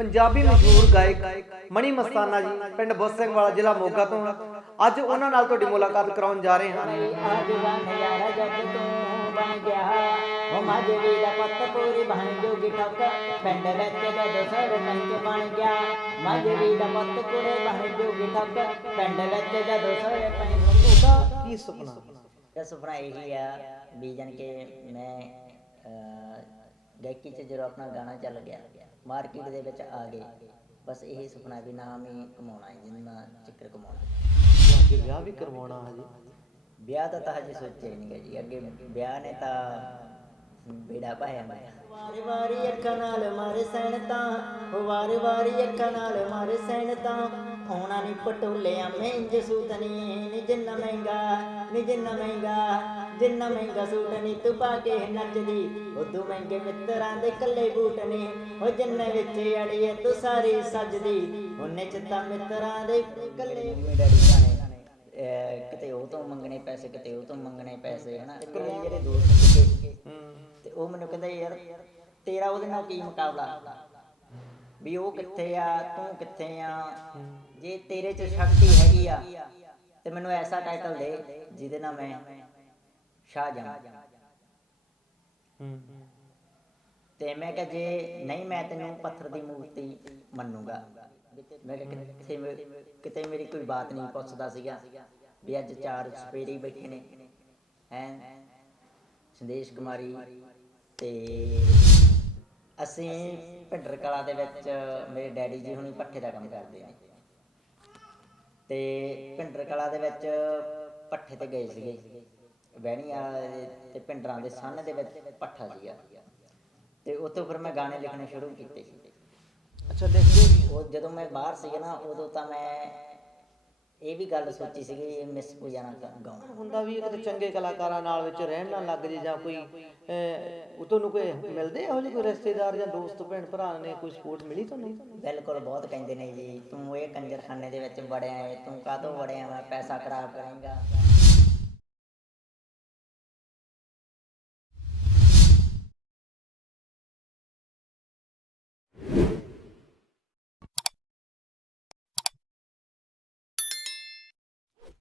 ਪੰਜਾਬੀ ਮਸ਼ਹੂਰ ਗਾਇਕ ਮਣੀ ਮਸਤਾਨਾ ਜੀ ਪਿੰਡ ਬੁੱਸ ਸਿੰਘ ਵਾਲਾ ਜ਼ਿਲ੍ਹਾ ਮੋਗਾ ਤੋਂ ਅੱਜ ਉਹਨਾਂ ਨਾਲ ਤੁਹਾਡੀ ਮੁਲਾਕਾਤ ਕਰਾਉਣ ਜਾ ਰਹੇ ਹਾਂ। ਅੱਜ ਦਾ ਨਜ਼ਾਰਾ ਜੱਗ ਤੋਂ ਬਣ ਗਿਆ। ਉਹ ਮਾਜਰੀ ਦਾ ਪੱਤ ਪੂਰੀ ਬਣ ਜੋਗੀ ਠੱਕ। ਪਿੰਡ ਵਿੱਚ ਜਦੋਂ ਸਰਪੰਚ ਬਣ ਗਿਆ ਮਾਜਰੀ ਦਾ ਪੱਤ ਕੁੜੇ ਬਣ ਜੋਗੀ ਠੱਕ। ਪਿੰਡ ਵਿੱਚ ਜਦੋਂ ਸਰਪੰਚ ਤੁਹਾਡਾ ਕੀ ਸੁਪਨਾ? ਇਹ ਸੁਪਨਾ ਇਹੀ ਆ ਵੀ ਜਾਨ ਕਿ ਮੈਂ ਗਾਇਕੀ 'ਚ ਜਦੋਂ ਆਪਣਾ ਗਾਣਾ ਚੱਲ ਗਿਆ ਮਾਰਕੀਟ ਦੇ ਵਿੱਚ ਆ ਗਏ ਬਸ ਇਹੀ ਸੁਪਨਾ ਵੀ ਨਾਮ ਹੀ ਕਮਾਉਣਾ ਹੈ ਜਿੰਨਾ ਚੱਕਰ ਕਮਾਉਣਾ ਅੱਗੇ ਵਿਆਹ ਵੀ ਕਰਵਾਉਣਾ ਹਜੇ? ਵਿਆਹ ਦਾ ਤਾਂ ਹਜੇ ਸੋਚਿਆ ਨਹੀਂ ਜੀ ਅੱਗੇ ਵਿਆਹ ਨੇ ਤਾਂ ਬੇੜਾ ਪਾਇਆ ਮੈਂ। ਵਾਰੀ ਵਾਰੀ ਅੱਖਾਂ ਨਾਲ ਮਾਰੇ ਸੈਣ ਤਾਂ ਵਾਰੀ ਵਾਰੀ ਅੱਖਾਂ ਨਾਲ ਮਾਰੇ ਸੈਣ ਤਾਂ ਆਉਣਾ ਨਹੀਂ ਪਟੋਲਿਆ ਮੈਂ ਇੰਜ ਨਹੀਂ ਨੀ ਜਿੰਨਾ ਮਹਿੰਗਾ ਨੀ ਜਿੰਨਾ ਮਹਿੰਗਾ। ਜਿੰਨਾ ਮਹਿੰਗਾ ਸੂਟ ਨਹੀਂ ਤੂੰ ਪਾ ਕੇ ਨੱਚਦੀ ਉਦੋਂ ਮਹਿੰਗੇ ਮਿੱਤਰਾਂ ਦੇ ਕੱਲੇ ਬੂਟ ਨੇ। ਉਹ ਜਿੰਨੇ ਵਿੱਚ ਅੜੀਏ ਤੂੰ ਸਾਰੀ ਸੱਜਦੀ। ਉਹਨੇ ਚ ਤਾਂ ਮਿੱਤਰਾਂ ਦੇ ਕੱਲੇ ਡੈਡੀ ਕਿਤੇ ਉਹ ਤੋਂ ਮੰਗਣੇ ਪੈਸੇ ਕਿਤੇ ਉਹ ਤੋਂ ਮੰਗਣੇ ਪੈਸੇ ਹਨਾ? ਮੇਰੇ ਜਿਹੜੇ ਦੋਸਤ ਸੀਗੇ ਤੇ ਉਹ ਮੈਨੂੰ ਕਹਿੰਦਾ ਯਾਰ ਤੇਰਾ ਉਹਦੇ ਨਾਲ ਕੀ ਮੁਕਾਬਲਾ? ਵੀ ਉਹ ਕਿੱਥੇ ਆ ਤੂੰ ਕਿੱਥੇ ਆ? ਜੇ ਤੇਰੇ 'ਚ ਸ਼ਕਤੀ ਹੈਗੀ ਆ ਤੇ ਮੈਨੂੰ ਐਸਾ ਟਾਈਟਲ ਦੇ ਜਿਹਦੇ ਨਾਲ ਮੈਂ ਸ਼ਾਹ ਜਾਵਾਂ ਤੇ ਮੈਂ ਕਿਹਾ ਜੇ ਨਹੀਂ ਮੈਂ ਤੈਨੂੰ ਪੱਥਰ ਦੀ ਮੂਰਤੀ ਮੰਨੂਗਾ ਮੈਂ ਕਿਹਾ ਕਿਤੇ ਮੇਰੀ ਕੋਈ ਬਾਤ ਨਹੀਂ ਪੁੱਛਦਾ ਸੀਗਾ ਵੀ ਅੱਜ ਚਾਰ ਸਪੇਰੇ ਹੀ ਬੈਠੇ ਨੇ ਹੈ ਸੰਦੇਸ਼ ਕੁਮਾਰੀ ਤੇ ਅਸੀਂ ਭਿੰਡਰ ਕਲਾ ਦੇ ਵਿੱਚ ਮੇਰੇ ਡੈਡੀ ਜੀ ਹੁਣੀ ਪੱਠੇ ਦਾ ਕੰਮ ਕਰਦੇ ਨੇ ਤੇ ਭਿੰਡਰ ਕਲਾ ਦੇ ਵਿੱਚ ਪੱਠੇ ਤੇ ਗਏ ਸੀਗੇ ਵਹਿਣੀਆਂ ਤੇ ਭਿੰਡਰਾਂ ਦੇ ਸੰਨ ਦੇ ਵਿੱਚ ਪੱਠਾ ਸੀਗਾ। ਤੇ ਉੱਥੋਂ ਫਿਰ ਮੈਂ ਗਾਣੇ ਲਿਖਣੇ ਸ਼ੁਰੂ ਕੀਤੇ। ਅੱਛਾ ਦੇਖਦੇ ਵੀ ਉਹ ਜਦੋਂ ਮੈਂ ਬਾਹਰ ਸੀਗਾ ਨਾ ਉਦੋਂ ਤਾਂ ਮੈਂ ਇਹ ਵੀ ਗੱਲ ਸੋਚੀ ਸੀਗੀ ਮਿਸ ਪੂਜਾ ਨਾਲ ਗਾਉਣਾ। ਹੁੰਦਾ ਵੀ ਕਿਤੇ ਚੰਗੇ ਕਲਾਕਾਰਾਂ ਨਾਲ ਵਿੱਚ ਰਹਿਣ ਨਾ ਲੱਗ ਜੇ ਜਾਂ ਕੋਈ ਉਹ ਤੁਹਾਨੂੰ ਕੋਈ ਮਿਲਦੇ ਇਹੋ ਜਿਹੇ ਕੋਈ ਰਿਸ਼ਤੇਦਾਰ ਜਾਂ ਦੋਸਤ ਭੈਣ ਭਰਾ ਨੇ ਕੋਈ ਸਪੋਰਟ ਮਿਲੀ ਤੁਹਾਨੂੰ? ਬਿਲਕੁਲ ਬਹੁਤ ਕਹਿੰਦੇ ਨੇ ਜੀ ਤੂੰ ਇਹ ਕੰਜਰਖਾਨੇ ਦੇ ਵਿੱਚ ਵੜਿਆ ਹੈ ਤੂੰ ਕਾਹਤੋਂ ਵੜਿਆ ਮੈਂ ਪੈਸਾ ਖਰਾਬ ਕਰਾਂਗਾ।